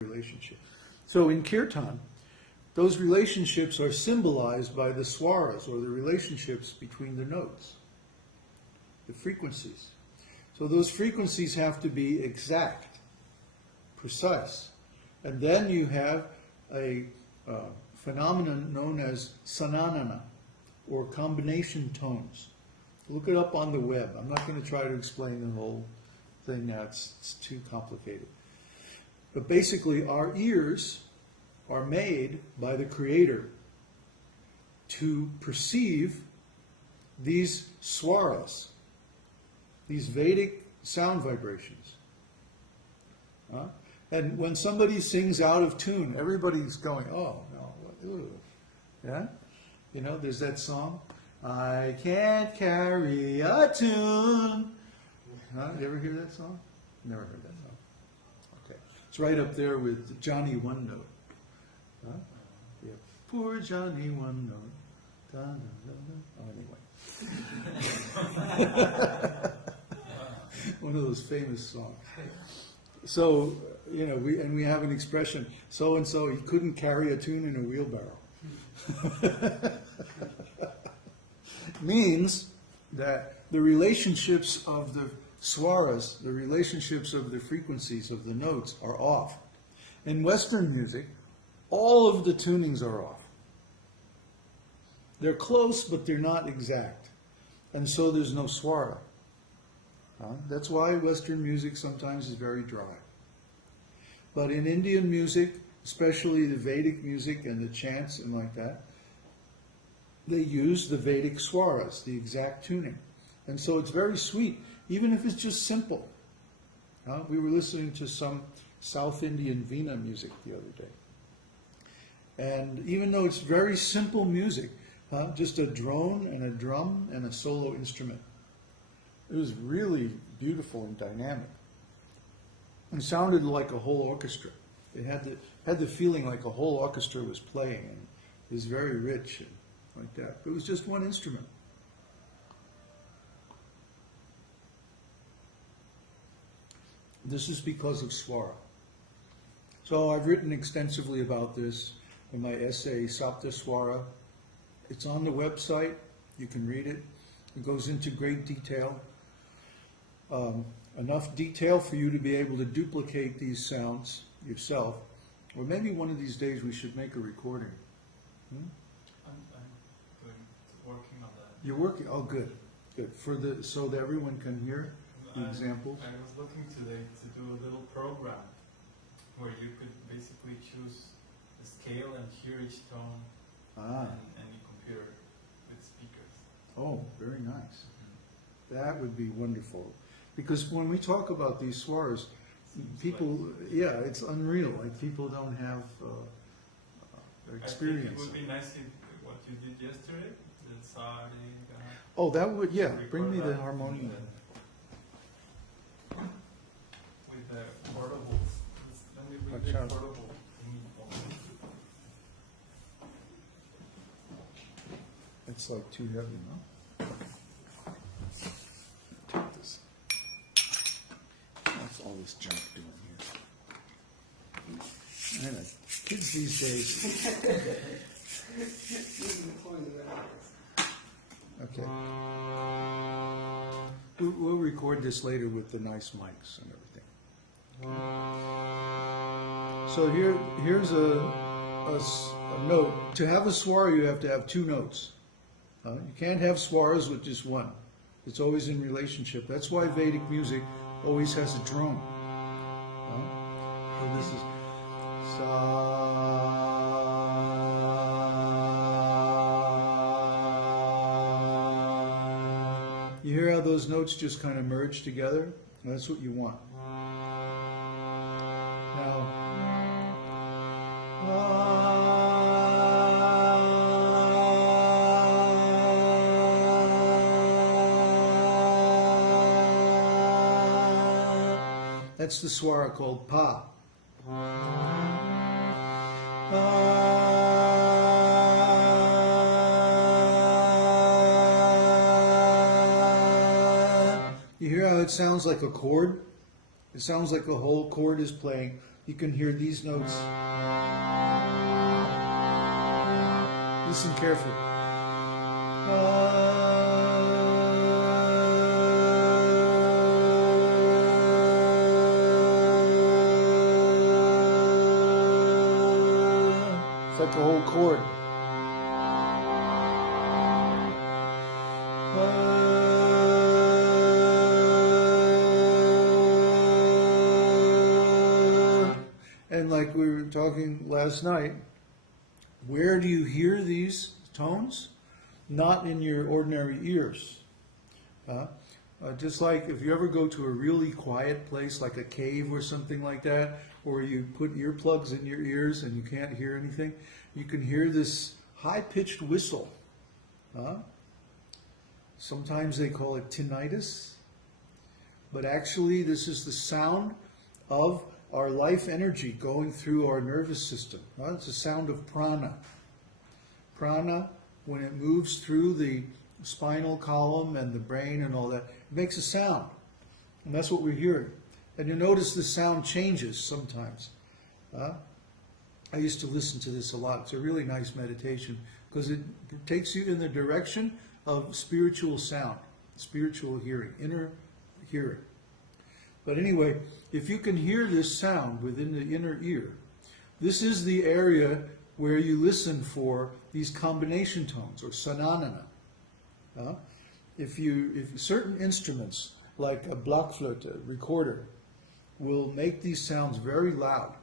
relationship. So in kirtan, those relationships are symbolized by the swaras, or the relationships between the notes, the frequencies. So those frequencies have to be exact, precise. And then you have a phenomenon known as sananana, or combination tones. Look it up on the web. I'm not going to try to explain the whole thing now. It's too complicated. But basically, our ears are made by the Creator to perceive these swaras, these Vedic sound vibrations. And when somebody sings out of tune, everybody's going, oh, no, ooh. Yeah? You know, there's that song, I can't carry a tune. You ever hear that song? Never heard that song. Okay. It's right up there with Johnny One Note. Yeah. Poor Johnny One Note. Da, da, da, da. Oh, anyway. One of those famous songs. So, you know, we have an expression, so-and-so, he couldn't carry a tune in a wheelbarrow. Means that the relationships of the swaras, the relationships of the frequencies of the notes are off. In Western music, all of the tunings are off. They're close, but they're not exact. And so there's no swara. That's why Western music sometimes is very dry. But in Indian music, especially the Vedic music and the chants and like that, they use the Vedic swaras, the exact tuning. And so it's very sweet, even if it's just simple. We were listening to some South Indian Veena music the other day. And even though it's very simple music, just a drone and a drum and a solo instrument, it was really beautiful and dynamic. It sounded like a whole orchestra. It had the feeling like a whole orchestra was playing, and it was very rich and like that. But it was just one instrument. This is because of swara. So I've written extensively about this in my essay, Sapta Swara. It's on the website. You can read it. It goes into great detail. Enough detail for you to be able to duplicate these sounds yourself. Or maybe one of these days we should make a recording. I'm working on that. You're working? Oh, good. Good. So that everyone can hear the examples? I was looking today to do a little program where you could basically choose the scale and hear each tone and you compare it with speakers. Oh, very nice. That would be wonderful. Because when we talk about these swaras, people, yeah, it's unreal. Like people don't have experience. I think it would be nice if what you did yesterday, the sa, oh, that would, yeah. Bring me the harmonium. With the portables. With the portable. It's like too heavy, no? Take this. What's all this junk doing here? I know, kids these days. Okay. We'll record this later with the nice mics and everything. So here's a note. To have a swara, you have to have two notes. You can't have swaras with just one. It's always in relationship. That's why Vedic music always has a drone. So this is sa. You hear how those notes just kind of merge together? That's what you want. Now, that's the swara called pa. You hear how it sounds like a chord? It sounds like the whole chord is playing you can hear these notes. Listen carefully. It's like a whole chord. And like we were talking last night, where do you hear these tones? Not in your ordinary ears. Just like if you ever go to a really quiet place, like a cave or something like that, or you put earplugs in your ears and you can't hear anything, you can hear this high-pitched whistle. Sometimes they call it tinnitus, but actually this is the sound of our life energy going through our nervous system. It's the sound of prana. Prana, when it moves through the spinal column and the brain and all that, it makes a sound. And that's what we're hearing. And you notice the sound changes sometimes. I used to listen to this a lot. It's a really nice meditation because it takes you in the direction of spiritual sound, spiritual hearing, inner hearing. But anyway, if you can hear this sound within the inner ear, this is the area where you listen for these combination tones, or sananana. If certain instruments, like a blockflöte, a recorder, will make these sounds very loud,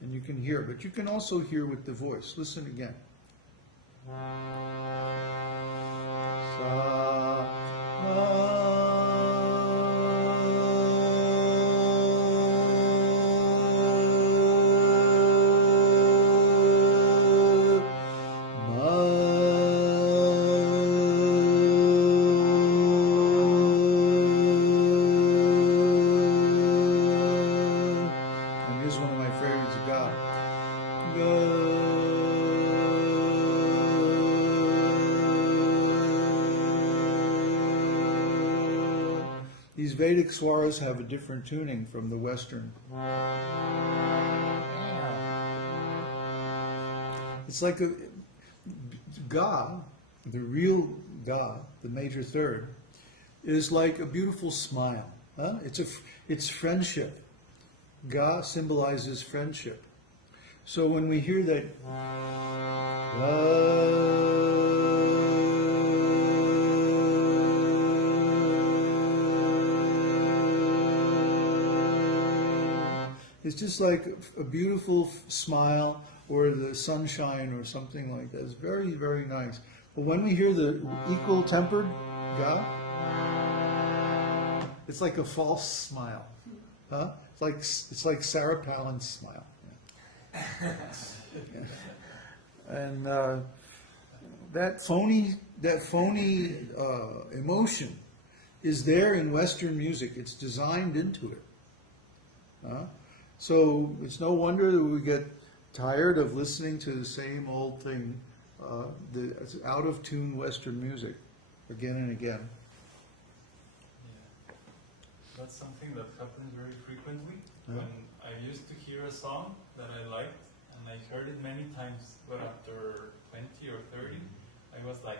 and you can hear, but you can also hear with the voice. Listen again. Sa, ma. These Vedic swaras have a different tuning from the Western. It's like a Ga, the real Ga, the major third, is like a beautiful smile. It's friendship. Ga symbolizes friendship. So when we hear that, it's just like a beautiful smile or the sunshine or something like that. It's very, very nice. But when we hear the equal tempered Ga, it's like a false smile. It's like Sarah Palin's smile. And that phony emotion is there in Western music. It's designed into it. So it's no wonder that we get tired of listening to the same old thing, the out of tune Western music, again and again. Yeah. That's something that happens very frequently. When I used to hear a song that I liked, and I heard it many times, but after 20 or 30, I was like,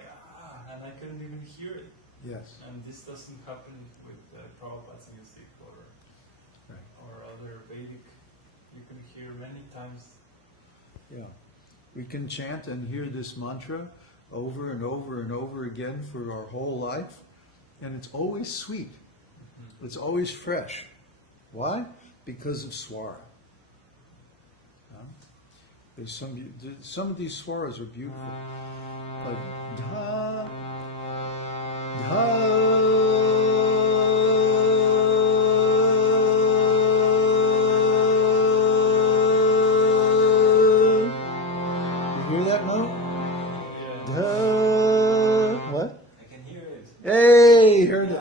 and I couldn't even hear it. Yes. And this doesn't happen with Prabhupada's music or other Vedic. You can hear many times. Yeah. We can chant and hear this mantra over and over and over again for our whole life, and it's always sweet. Mm-hmm. It's always fresh. Why? Because of swara. There's some of these swaras are beautiful, like dha, dha. What? I can hear it. Hey, heard it.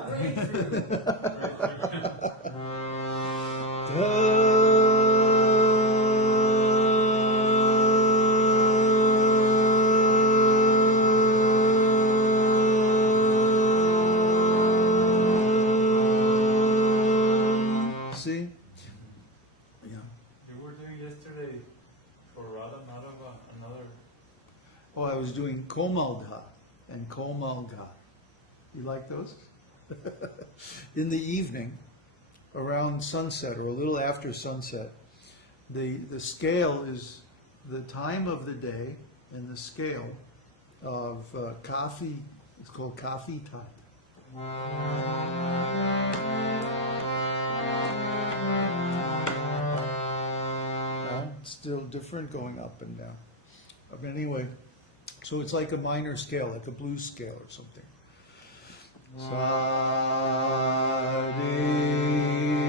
You were doing for Radha Madhava, another. Oh, I was doing Komaldha and Komalga. You like those? In the evening, around sunset or a little after sunset, the scale is the time of the day and the scale of Kafi. It's called Kafi Tat. It's still different going up and down. But anyway, so it's like a minor scale, like a blues scale or something. Sa, di,